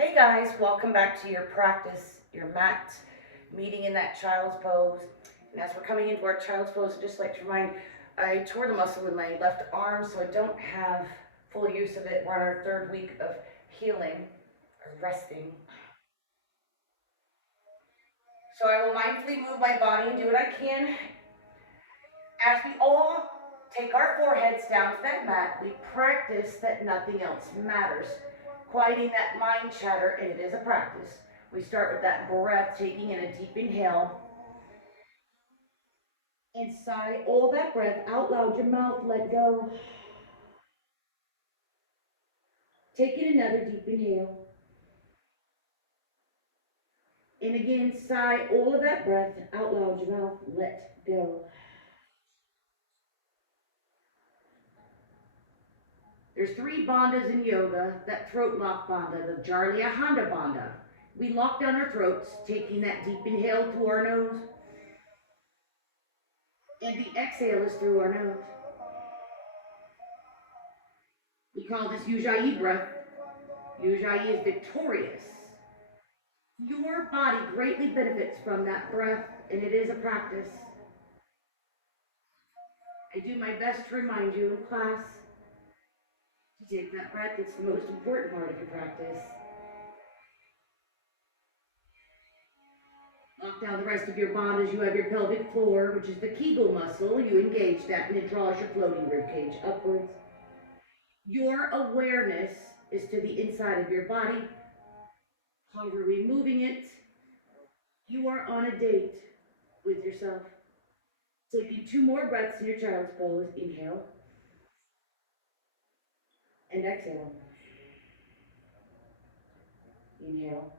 Hey guys, welcome back to your practice, your mat, meeting in that child's pose. And as we're coming into our child's pose, I'd just like to remind, I tore the muscle in my left arm, so I don't have full use of it. We're on our third week of healing, or resting. So I will mindfully move my body and do what I can. As we all take our foreheads down to that mat, we practice that nothing else matters. Quieting that mind chatter, and it is a practice. We start with that breath, taking in a deep inhale. And sigh all that breath out loud, your mouth, let go. Take in another deep inhale. And again, sigh all of that breath out loud, your mouth, let go. There's 3 bandhas in yoga, that throat lock bandha, the Jarliya Handa bandha. We lock down our throats, taking that deep inhale through our nose. And the exhale is through our nose. We call this Ujjayi breath. Ujjayi is victorious. Your body greatly benefits from that breath, and it is a practice. I do my best to remind you in class to take that breath. It's the most important part of your practice. Lock down the rest of your bandhas. You have your pelvic floor, which is the Kegel muscle. You engage that, and it draws your floating ribcage upwards. Your awareness is to the inside of your body. However, removing it, you are on a date with yourself. Taking 2 more breaths in your child's pose. Inhale and exhale. Inhale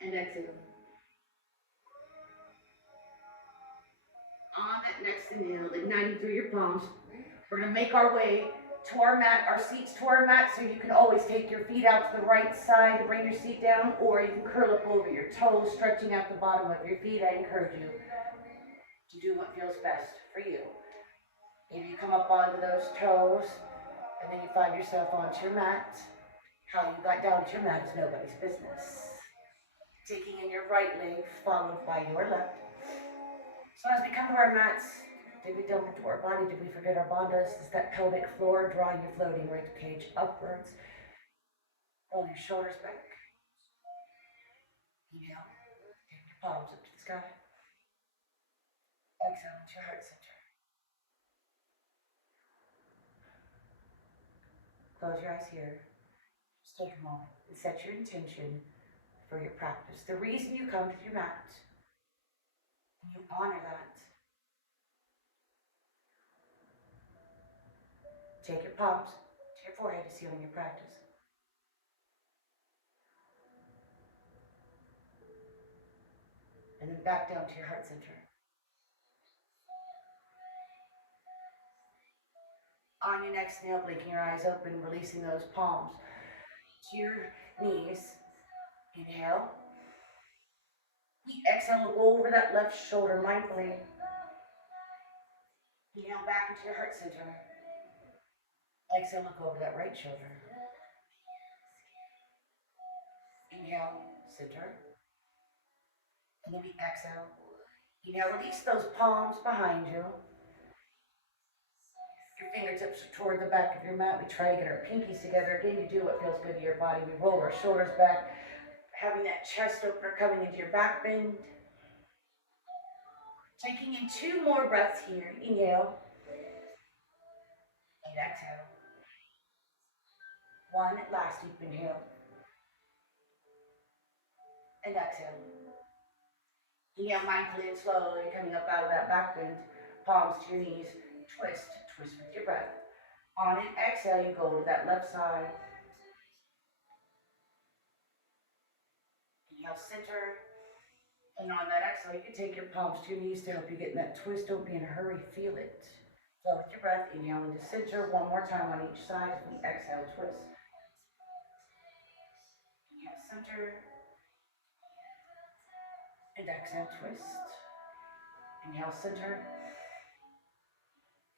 and exhale. On that next inhale, igniting through your palms, we're going to make our way to our mat, our seats to our mat, so you can always take your feet out to the right side to bring your seat down, or you can curl up over your toes, stretching out the bottom of your feet. I encourage you to do what feels best for you. Maybe you come up onto those toes, and then you find yourself onto your mat. How you got down to your mat is nobody's business. Taking in your right leg, followed by your left. So as we come to our mats, did we delve into our body? Did we forget our bandhas? Is that pelvic floor, drawing your floating rib cage upwards. Roll your shoulders back. Inhale. Take your palms up to the sky. Exhale into your heart center. Close your eyes here. Just take a moment and set your intention for your practice. The reason you come to your mat, and you honor that. Take your palms to your forehead to seal in your practice. And then back down to your heart center. On your next nail, blinking your eyes open, releasing those palms to your knees. Inhale. Exhale, look over that left shoulder mindfully. Inhale back into your heart center. Exhale, look over that right shoulder. Inhale, center. And then we exhale. Inhale, release those palms behind you. Your fingertips are toward the back of your mat. We try to get our pinkies together. Again, you do what feels good to your body. We roll our shoulders back, having that chest opener coming into your back bend. Taking in 2 more breaths here. Inhale. And exhale. 1 last deep inhale. And exhale. Inhale mindfully and slowly, coming up out of that back bend. Palms to your knees. Twist with your breath. On an exhale, you go to that left side. Inhale, center. And on that exhale, you can take your palms to your knees to help you get in that twist. Don't be in a hurry, feel it. Flow with your breath. Inhale into center. 1 more time on each side. We exhale, twist. Inhale, center. And exhale, twist. Inhale, center.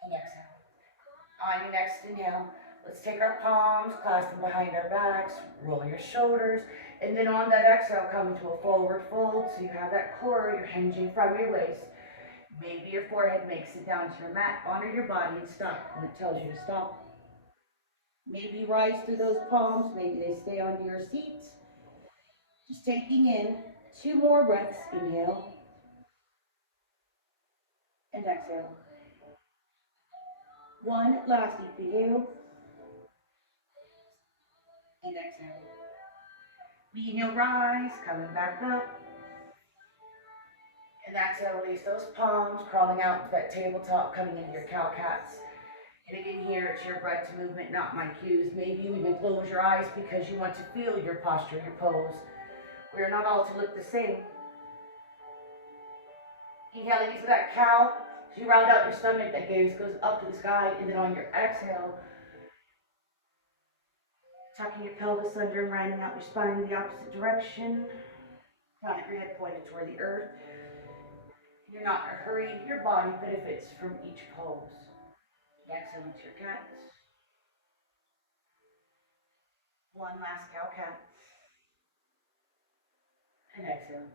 And exhale. On your next inhale, Let's take our palms, clasp them behind our backs, roll your shoulders, and then on that exhale, come into a forward fold. So you have that core, you're hinging from your waist. Maybe your forehead makes it down to your mat. Honor your body and stop when it tells you to stop. Maybe rise through those palms. Maybe they stay onto your seat. Just taking in 2 more breaths. Inhale and exhale. 1 last deep inhale and exhale. Inhale, rise, coming back up. And exhale, release those palms, crawling out to that tabletop, coming into your cow-cats. And again, here, it's your breath to movement, not my cues. Maybe you even close your eyes because you want to feel your posture, your pose. We are not all to look the same. Inhaling into that cow, as you round out your stomach, that gaze goes up to the sky, and then on your exhale, tucking your pelvis under and rounding out your spine in the opposite direction. Crown of your head pointed toward the earth. You're not in a hurry. Your body benefits from each pose. Exhale into your cat. 1 last cow cat. And exhale.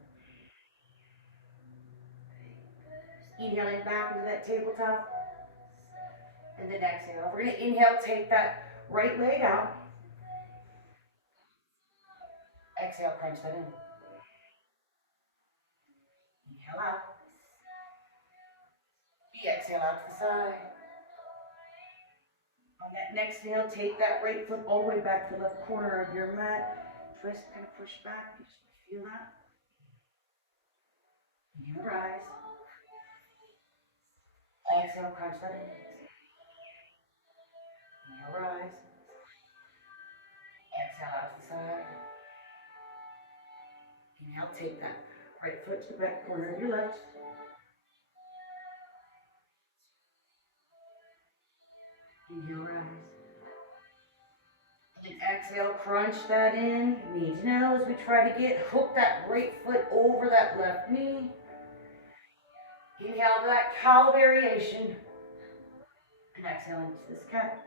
Inhaling back into that tabletop. And then exhale. We're going to inhale, take that right leg out. Exhale, crunch that in. Inhale out. Exhale out to the side. On that next inhale, take that right foot all the way back to the left corner of your mat. Twist, kind of push back. You just feel that. Inhale, rise. Exhale, crunch that in. Inhale, rise. Exhale out to the side. Inhale, take that right foot to the back corner of your left. Inhale, rise. And exhale, crunch that in. Knee to nose. We try to hook that right foot over that left knee. Inhale to that cow variation. And exhale into this cat.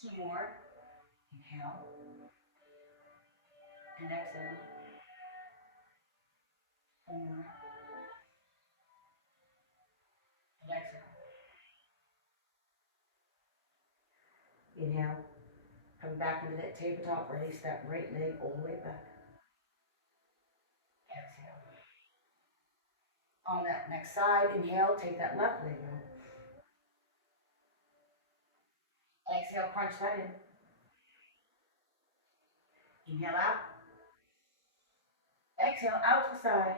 2 more. Inhale. And exhale. 1 more. And exhale. Inhale. Come back into that tabletop. Release that right leg all the way back. Exhale. On that next side, inhale, take that left leg out. Exhale, crunch that in. Inhale out. Exhale, out to the side.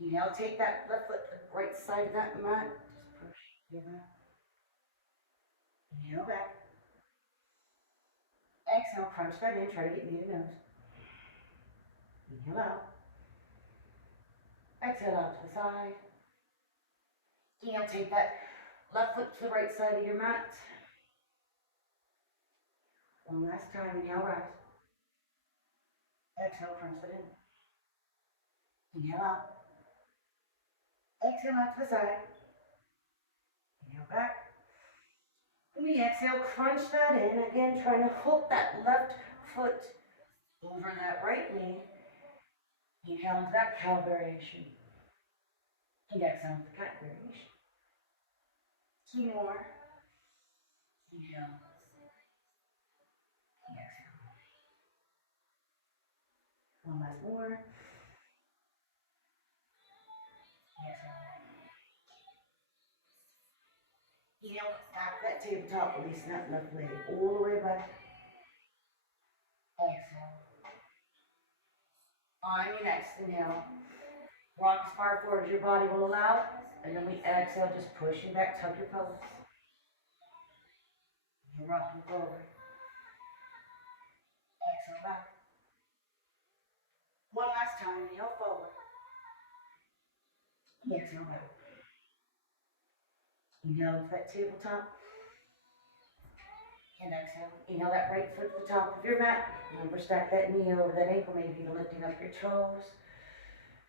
Inhale, take that left foot to the right side of that mat. Just push, feel that. Inhale back. Exhale, crunch that in. Try to get knee to nose. Inhale out. Exhale out to the side. Inhale, take that left foot to the right side of your mat. 1 last time. Inhale, rise. Exhale, crunch that in. Inhale out. Exhale out to the side. Inhale back. And we exhale, crunch that in. Again, trying to hook that left foot over that right knee. Inhale into that cow variation. And exhale into the cat variation. 2 more. Inhale. And exhale. 1 last more. Inhale, back that tabletop, releasing that left leg all the way back. Exhale. On your next inhale, rock as far forward as your body will allow. And then we exhale, just pushing back, tuck your pelvis. And rocking forward. Exhale back. 1 last time, inhale forward. Exhale back. Inhale into that tabletop. And exhale. Inhale that right foot to the top of your mat. Remember, stack that knee over that ankle, maybe even lifting up your toes.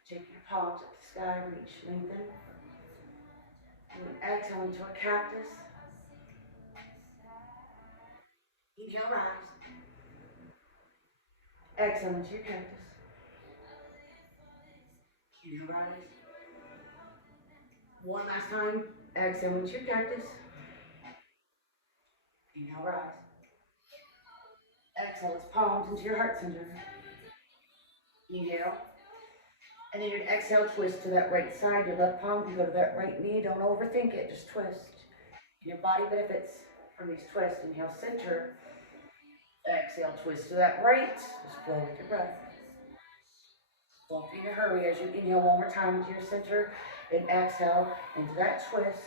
Take your palms up to the sky, reach, lengthen. And exhale into a cactus. Inhale, rise. Exhale into your cactus. Inhale, rise. One last time. Exhale into your cactus. Inhale, rise. Exhale, it's palms into your heart center. Inhale. And then you're going to exhale, twist to that right side. Your left palm can go to that right knee. Don't overthink it, just twist. Your body benefits from these twists. Inhale, center. Exhale, twist to that right. Just flow with your breath. Don't be in a hurry as you inhale one more time into your center. And exhale into that twist.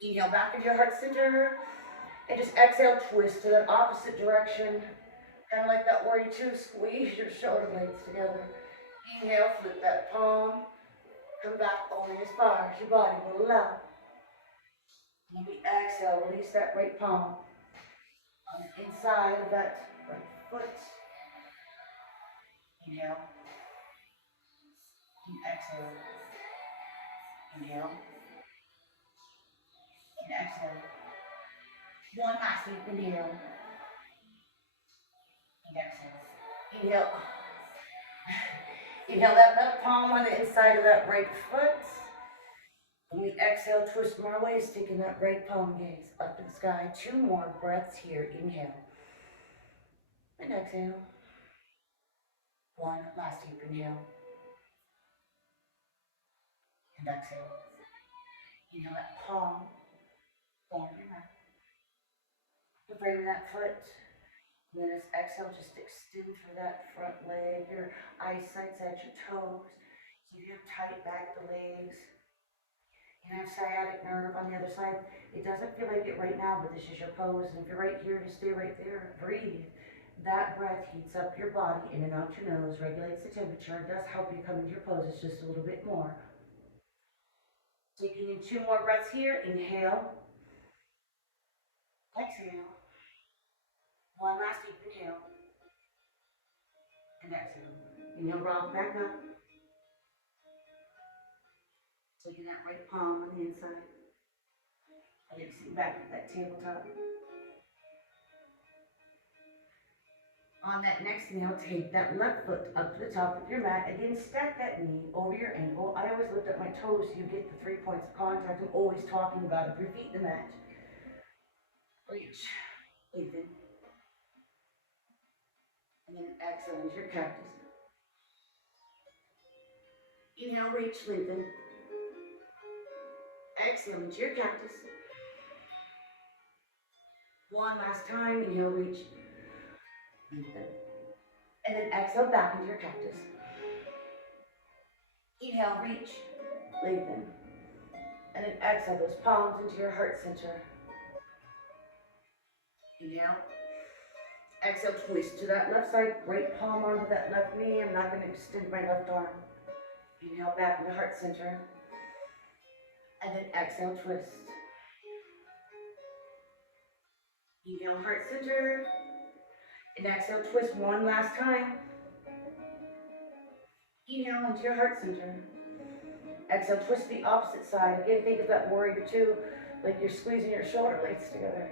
Inhale back into your heart center. And just exhale, twist to that opposite direction. Kind of like that warrior two, squeeze your shoulder blades together. Inhale, flip that palm. Come back only as far as your body will allow. And we exhale, release that right palm on the inside of that right foot. Inhale. And exhale. Inhale. And exhale. One last deep inhale. And exhale. Inhale. Inhale that left palm on the inside of that right foot. And we exhale, twist more waist, taking that right palm gaze up to the sky. 2 more breaths here. Inhale. And exhale. One last deep inhale. And exhale. Inhale that palm down your mat. The frame of that foot. And then as exhale, just extend through that front leg. Your eyesight's at your toes. So you have tight back the legs. You have sciatic nerve on the other side. It doesn't feel like it right now, but this is your pose. And if you're right here, just stay right there. Breathe. That breath heats up your body in and out your nose, regulates the temperature. It does help you come into your poses just a little bit more. Taking in 2 more breaths here. Inhale. Exhale. One last deep inhale. And exhale. Inhale, rock back up. Taking that right palm on the inside. And then sit back at that tabletop. On that next inhale, take that left foot up to the top of your mat. Again, stack that knee over your ankle. I always lift up my toes so you get the 3 points of contact. I'm always talking about it. Your feet in the mat. Reach. Lengthen. And then exhale into your cactus. Inhale, reach, lengthen. Exhale into your cactus. One last time. Inhale, reach, lengthen. And then exhale back into your cactus. Inhale, reach, lengthen. And then exhale those palms into your heart center. Inhale. Exhale, twist to that left side. Right palm onto that left knee. I'm not going to extend my left arm. Inhale back into heart center. And then exhale, twist. Inhale, heart center. And exhale, twist one last time. Inhale into your heart center. Exhale, twist the opposite side. Again, think of that warrior two, like you're squeezing your shoulder blades together.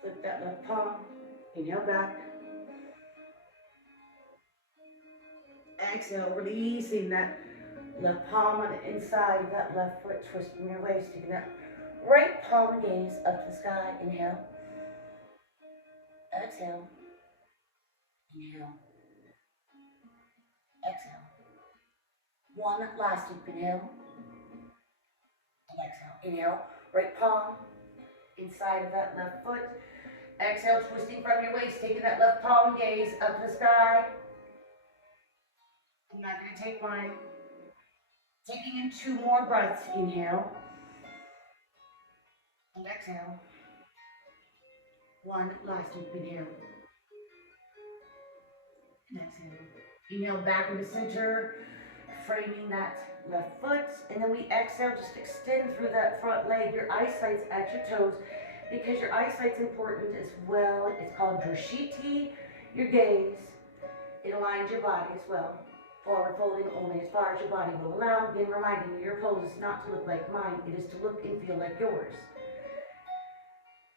Flip that left palm. Inhale back. Exhale, releasing that left palm on the inside of that left foot, twisting your waist, taking that right palm gaze up to the sky. Inhale. Exhale. Inhale. Exhale. One last deep inhale. And exhale. Inhale. Right palm inside of that left foot. Exhale, twisting from your waist, taking that left palm gaze up to the sky. I'm not going to take one. Taking in 2 more breaths. Inhale. And exhale. One last deep inhale. And exhale. Inhale back into center, framing that left foot. And then we exhale, just extend through that front leg. Your eyesight's at your toes because your eyesight's important as well. It's called drishti, your gaze. It aligns your body as well. Forward folding only as far as your body will allow. Again, reminding you your pose is not to look like mine. It is to look and feel like yours.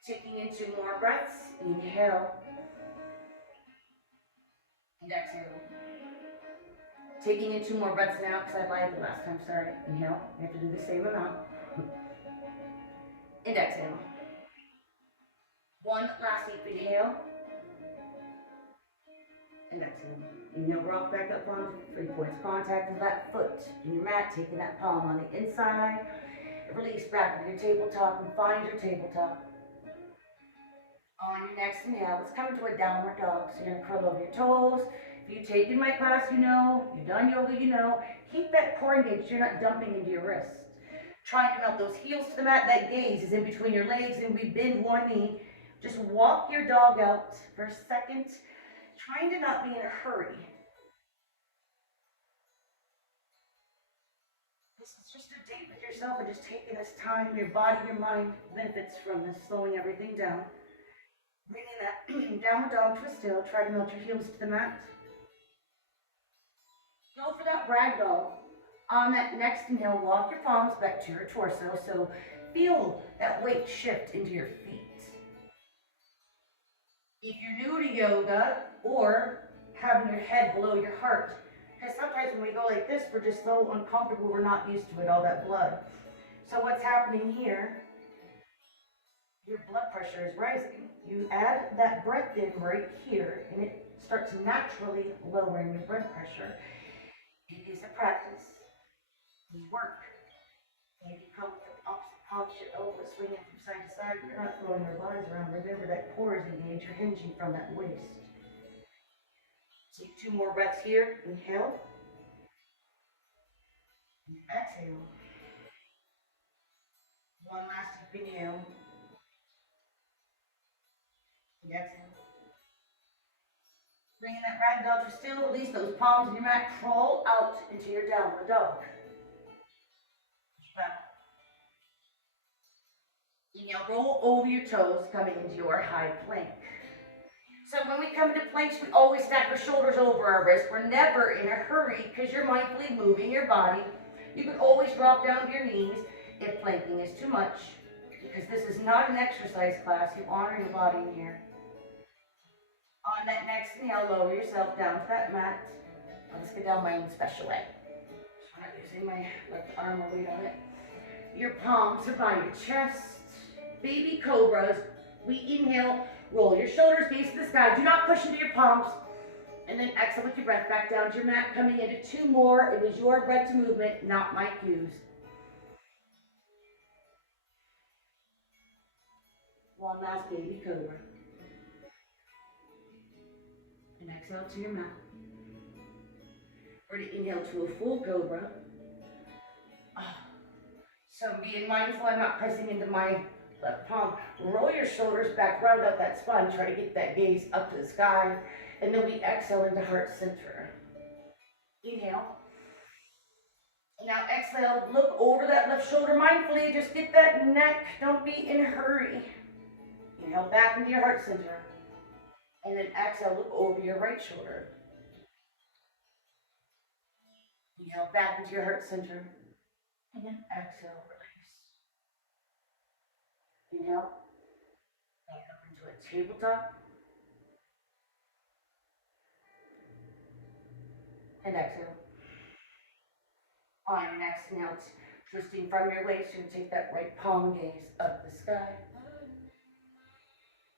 Taking in 2 more breaths. Inhale. And exhale. Taking in 2 more breaths now because I lied the last time. Sorry. Inhale. You have to do the same amount. And exhale. One last deep inhale. And exhale. Inhale, rock back up on 3 points. Contact with that foot in your mat, taking that palm on the inside. Release back with your tabletop and find your tabletop. On your next inhale, let's come into a downward dog. So you're going to curl over your toes. If you've taken my class, you know. You've done yoga, you know. Keep that core engaged. You're not dumping into your wrist. Trying to melt those heels to the mat. That gaze is in between your legs, and we bend one knee. Just walk your dog out for a second. Trying to not be in a hurry. This is just a date with yourself and just taking this time. Your body, your mind benefits from this, slowing everything down. Bringing that downward dog twist still. Try to melt your heels to the mat. Go for that rag doll. On that next inhale, walk your palms back to your torso. So feel that weight shift into your feet. If you're new to yoga or having your head below your heart, because sometimes when we go like this, we're just so uncomfortable, we're not used to it, all that blood. So what's happening here, your blood pressure is rising. You add that breath in right here, and it starts naturally lowering your blood pressure. It is a practice. We work. Maybe come with the opposite palms, your elbows swinging from side to side. You're not throwing your bodies around. Remember that core is engaged. You're hinging from that waist. Take 2 more breaths here. Inhale. And exhale. One last deep inhale. And exhale. Bringing that rag doll to still. Release those palms in your mat. Crawl out into your downward dog. Inhale, roll over your toes, coming into your high plank. So when we come into planks, we always stack our shoulders over our wrists. We're never in a hurry because you're mindfully moving your body. You can always drop down to your knees if planking is too much, because this is not an exercise class. You honor your body in here. On that next inhale, lower yourself down to that mat. I'll just get down my own special way. I'm not using my left arm or weight on it. Your palms are by your chest. Baby cobras. We inhale, roll your shoulders, gaze to the sky. Do not push into your palms. And then exhale with your breath back down to your mat. Coming into 2 more. It is your breath to movement, not my cues. One last baby cobra. And exhale to your mat. We're going to inhale to a full cobra. So being mindful, I'm not pressing into my left palm. Roll your shoulders back, round out that spine. Try to get that gaze up to the sky. And then we exhale into heart center. Inhale. And now exhale, look over that left shoulder mindfully. Just get that neck. Don't be in a hurry. Inhale back into your heart center. And then exhale, look over your right shoulder. Inhale back into your heart center. And then exhale, release. Inhale, back up into a tabletop. And exhale. On your next inhale, twisting from your waist, you're going to take that right palm gaze up the sky.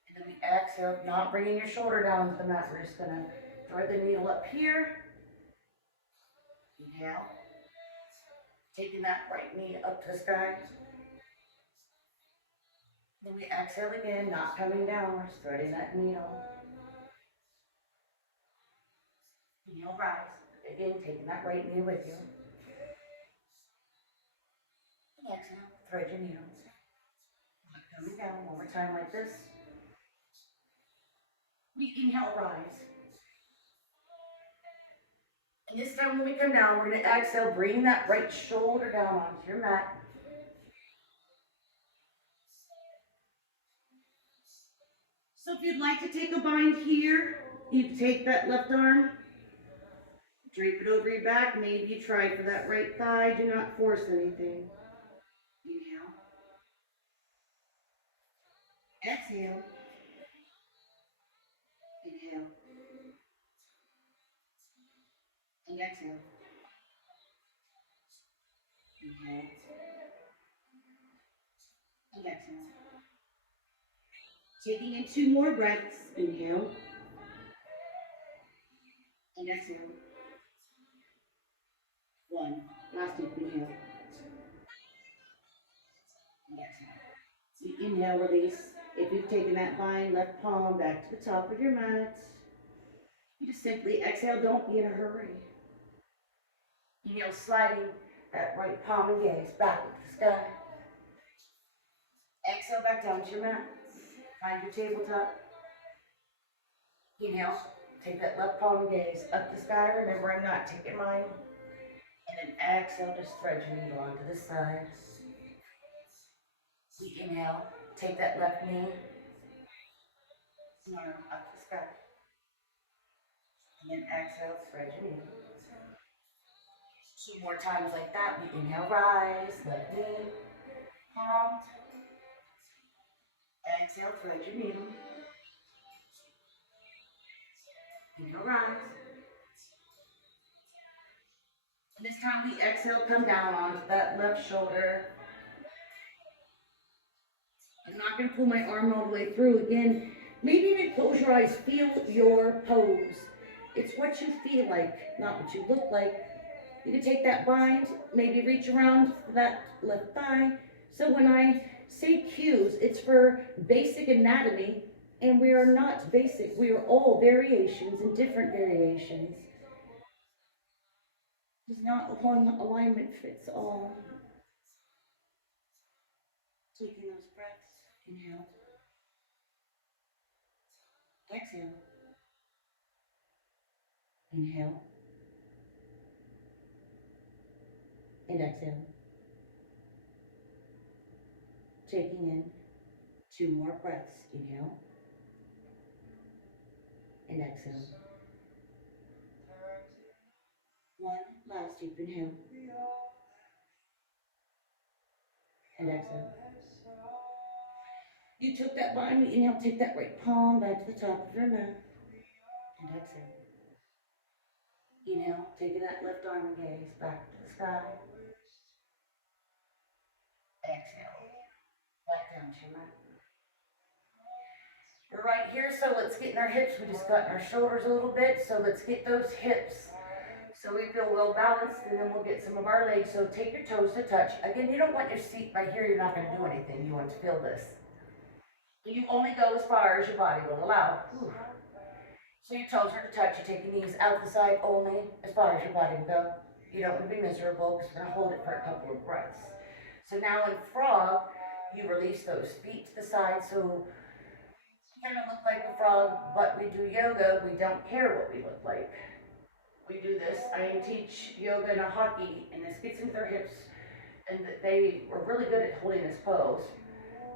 And then we exhale, not bringing your shoulder down to the mat. We're just going to thread the needle up here. Inhale. Taking that right knee up to the sky. Then we exhale again, not coming down. We're threading that needle. Inhale, rise. Again, taking that right knee with you. And exhale, thread your needles. Coming down one more time like this. We inhale, rise. And this time when we come down, we're going to exhale, bring that right shoulder down onto your mat. So if you'd like to take a bind here, you can take that left arm, drape it over your back. Maybe you try for that right thigh. Do not force anything. Inhale. Exhale. Inhale. And exhale. Inhale. And exhale. Taking in 2 more breaths. Inhale. And exhale. 1. Last deep inhale. And exhale. So inhale, release. If you've taken that bind, left palm back to the top of your mat. You just simply exhale, don't be in a hurry. Inhale, sliding that right palm and gaze back into the sky. Exhale, back down to your mat. Find your tabletop. Inhale, take that left palm and gaze up the sky. Remember, I'm not taking mine. And then exhale, just thread your needle onto the side. Inhale, take that left knee, arm up the sky. And then exhale, thread your needle. 2 more times like that. We inhale, rise, left knee, palm. Exhale, thread your needle. Inhale, rise. And this time we exhale, come down onto that left shoulder. I'm not going to pull my arm all the way through. Again, maybe even close your eyes, feel your pose. It's what you feel like, not what you look like. You can take that bind, maybe reach around that left thigh. So when I say cues, it's for basic anatomy, and we are not basic. We are all variations and different variations. There's not one alignment fits all. Taking those breaths. Inhale. Exhale. Inhale. And exhale. Taking in 2 more breaths. Inhale. And exhale. 1 last deep inhale. And exhale. You took that bind, inhale, take that right palm back to the top of your mat. And exhale. Inhale, taking that left arm and gaze back to the sky. Exhale. Back down to your mat. We're right here, so let's get in our hips. We just got in our shoulders a little bit, so let's get those hips so we feel well balanced, and then we'll get some of our legs. So take your toes to touch. Again, you don't want your seat right here. You're not going to do anything. You want to feel this. You only go as far as your body will allow. Ooh. So your toes are to touch. You take your knees out the side only as far as your body will go. You don't want to be miserable because we're going to hold it for a couple of breaths. So now in frog, you release those feet to the side. So you're going to look like a frog, but we do yoga. We don't care what we look like. We do this. I teach yoga and a hockey, and this gets into their hips, and they are really good at holding this pose.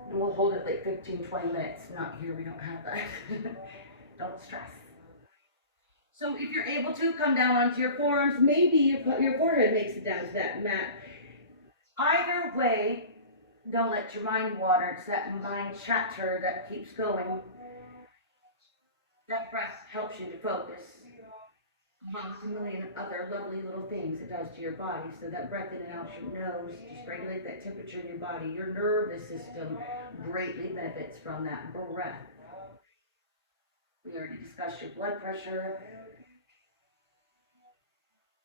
And we'll hold it like 15, 20 minutes. Not here, we don't have that. Don't stress. So if you're able to, come down onto your forearms. Maybe your forehead makes it down to that mat. Either way, don't let your mind wander. It's that mind chatter that keeps going. That breath helps you to focus. Amongst a million other lovely little things it does to your body. So that breath in and out your nose, just regulate that temperature in your body. Your nervous system greatly benefits from that breath. We already discussed your blood pressure.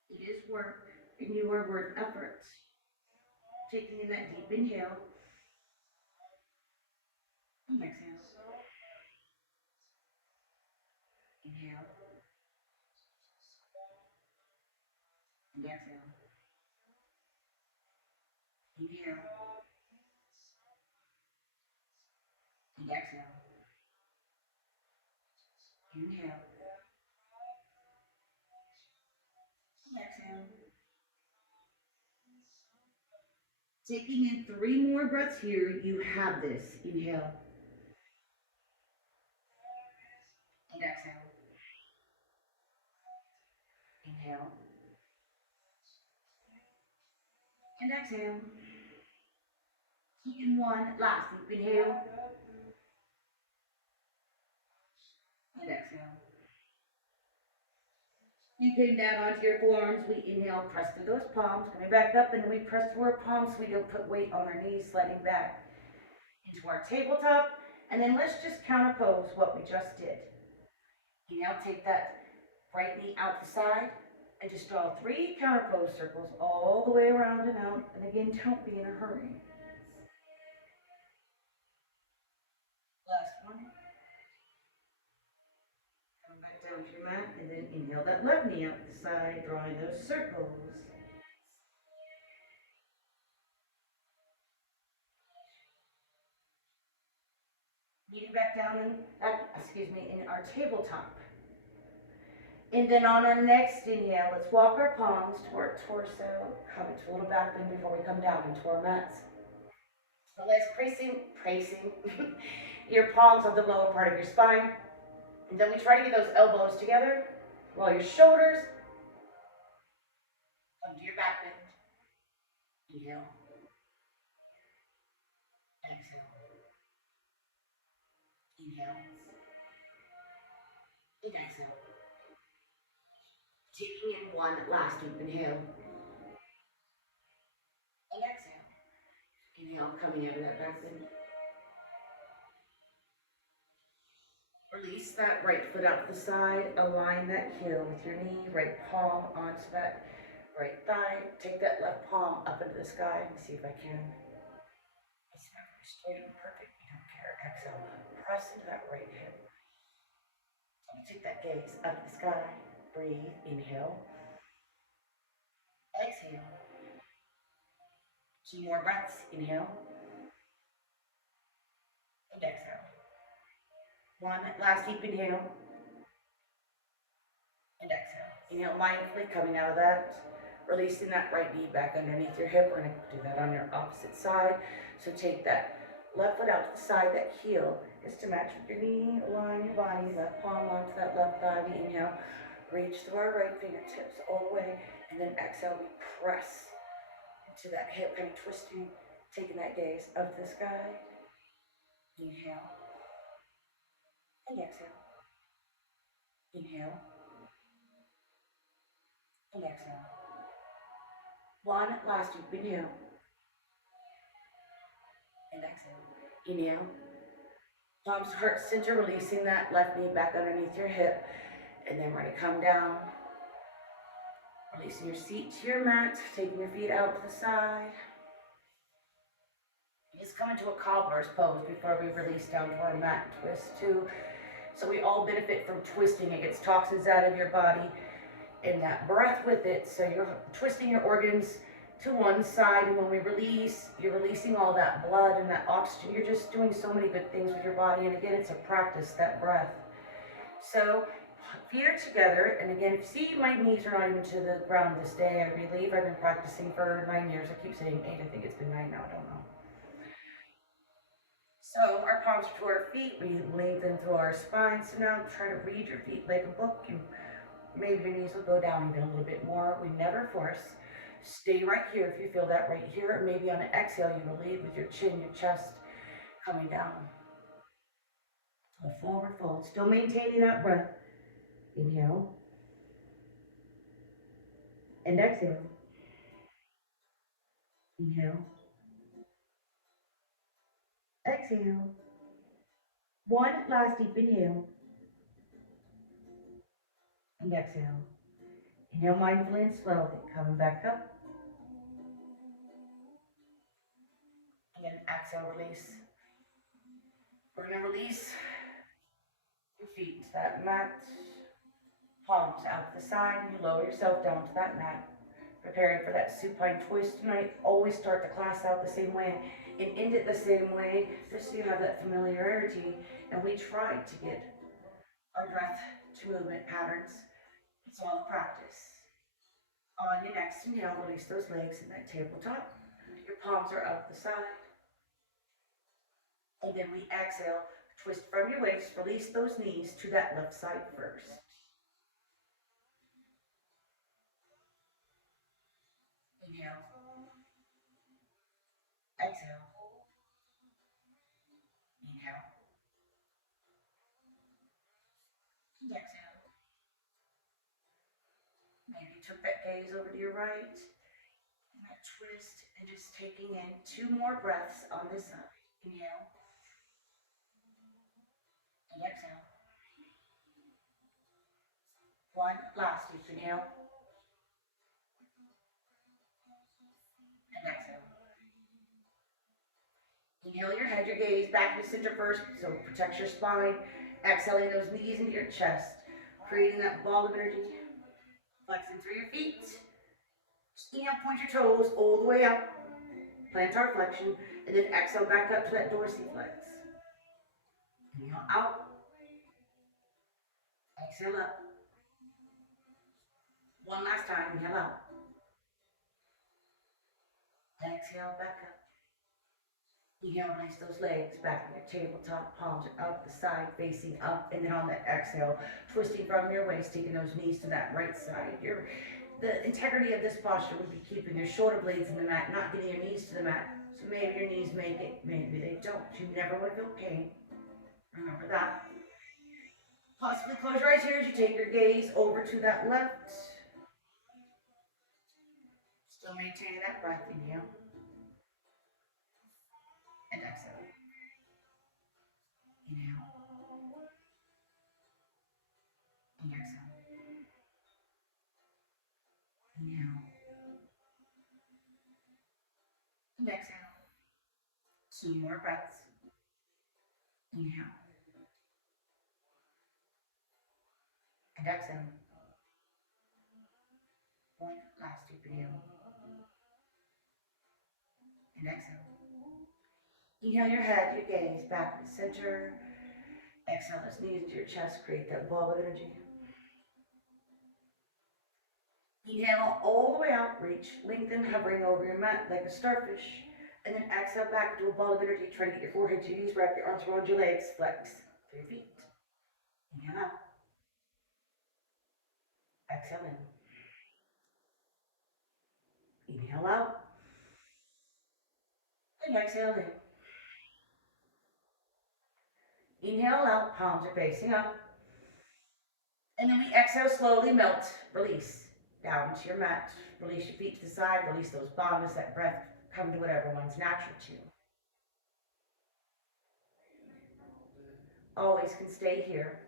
It is work, and you are worth effort. Taking in that deep inhale. And exhale. Inhale. And exhale. Inhale. And exhale. Inhale. And exhale. Taking in 3 more breaths here. You have this. Inhale. And exhale. Inhale. And exhale. Keep in 1 last deep inhale. You came down onto your forearms. We inhale, press through those palms, coming back up, and then we press through our palms so we don't put weight on our knees, sliding back into our tabletop. And then let's just counterpose what we just did. Inhale, take that right knee out the side, and just draw 3 counterpose circles all the way around and out. And again, don't be in a hurry. Last one. Come back down to your mat, and then inhale that left knee out the side, drawing those circles. Meeting back down in our tabletop. And then on our next inhale, let's walk our palms to our torso, come into a little back bend before we come down into our mats. So let's placing your palms on the lower part of your spine. And then we try to get those elbows together while your shoulders come to your back bend. Inhale. Exhale. Inhale. And exhale. Taking in one last deep inhale. And exhale. Inhale, coming out of that back bend. Release that right foot out to the side. Align that heel with your knee. Right palm onto that right thigh. Take that left palm up into the sky. Let me see if I can. It's not very straight and perfect. We don't care. Exhale. Press into that right hip. Take that gaze up to the sky. Breathe. Inhale. Exhale. 2 more breaths. Inhale. And exhale. 1 last deep inhale. And exhale. Inhale mindfully, coming out of that. Releasing that right knee back underneath your hip. We're going to do that on your opposite side. So take that left foot out to the side. That heel is to match with your knee. Align your body. Left palm onto that left thigh. We inhale. Reach through our right fingertips all the way. And then exhale, we press into that hip, kind of twisting, taking that gaze up to the sky. Inhale. And exhale. Inhale. And exhale. 1 last deep inhale. And exhale. Inhale. Palms heart center, releasing that left knee back underneath your hip. And then we're going to come down. Releasing your seat to your mat, taking your feet out to the side. Just come into a cobbler's pose before we release down to our mat twist too. So we all benefit from twisting. It gets toxins out of your body and that breath with it. So you're twisting your organs to one side, and when we release, you're releasing all that blood and that oxygen. You're just doing so many good things with your body. And again, it's a practice, that breath. So feet are together, and again, if you see my knees are not even to the ground this day, I believe I've been practicing for 9 years. I keep saying 8, I think it's been 9 now, I don't know. So our palms to our feet, we lengthen through our spine. So now try to read your feet like a book. Maybe your knees will go down even a little bit more. We never force. Stay right here if you feel that right here. Maybe on an exhale, you relieve with your chin, your chest coming down. A forward fold, still maintaining that breath. Inhale. And exhale. Inhale. Exhale. 1 last deep inhale. And exhale. Inhale mindfully and slowly, coming back up. And then exhale, release. We're going to release your feet to that mat. Palms out to the side, and you lower yourself down to that mat. Preparing for that supine twist tonight. Always start the class out the same way and end it the same way, just so you have that familiarity. And we try to get our breath to movement patterns. It's all practice. On your next inhale, release those legs in that tabletop. Your palms are up the side. And then we exhale, twist from your waist, release those knees to that left side first. Inhale. Exhale. Inhale. And exhale. took that gaze over to your right. And that twist, and just taking in 2 more breaths on this side. Inhale. And exhale. 1, last deep inhale. And exhale. Inhale your head, your gaze back to the center first, so protect your spine. Exhaling those knees into your chest, creating that ball of energy. Flexing through your feet. Just inhale, point your toes all the way up. Plantar flexion, and then exhale back up to that dorsiflex. Inhale out. Exhale up. One last time, inhale out. Exhale back up. Inhale, release those legs back in your tabletop, palms are up, the side facing up, and then on the exhale, twisting from your waist, taking those knees to that right side. The integrity of this posture would be keeping your shoulder blades in the mat, not getting your knees to the mat. So maybe your knees make it, maybe they don't. You never want to feel pain. Remember that. Possibly close your eyes here as you take your gaze over to that left. Still maintaining that breath. Inhale. And exhale. Inhale. And exhale. Inhale. And exhale. 2 more breaths. Inhale. And exhale. 1 last deep inhale. And exhale. Inhale your head, your gaze back to the center. Exhale those knees into your chest, create that ball of energy. Inhale all the way out, reach, lengthen, hovering over your mat like a starfish. And then exhale back to a ball of energy. Try to get your forehead to your knees, wrap your arms around your legs, flex through your feet. Inhale out. Exhale in. Inhale out. And exhale in. Inhale out, palms are facing up. And then we exhale slowly, melt, release down to your mat. Release your feet to the side, release those bottoms, that breath, come to whatever one's natural to you. Always can stay here.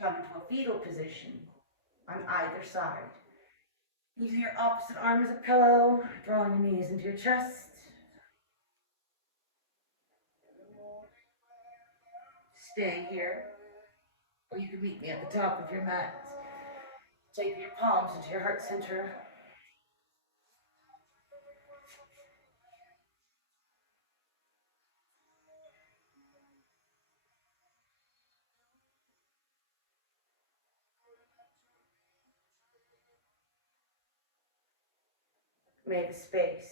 Come into a fetal position on either side. Using your opposite arm as a pillow, drawing your knees into your chest. Staying here. Or you can meet me at the top of your mat. Take your palms into your heart center. May the space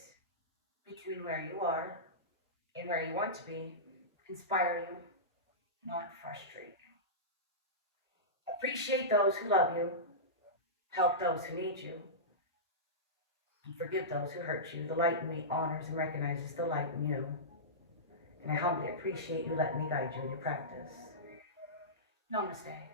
between where you are and where you want to be inspire you, not frustrate you. Appreciate those who love you, help those who need you, and forgive those who hurt you. The light in me honors and recognizes the light in you. And I humbly appreciate you letting me guide you in your practice. Namaste.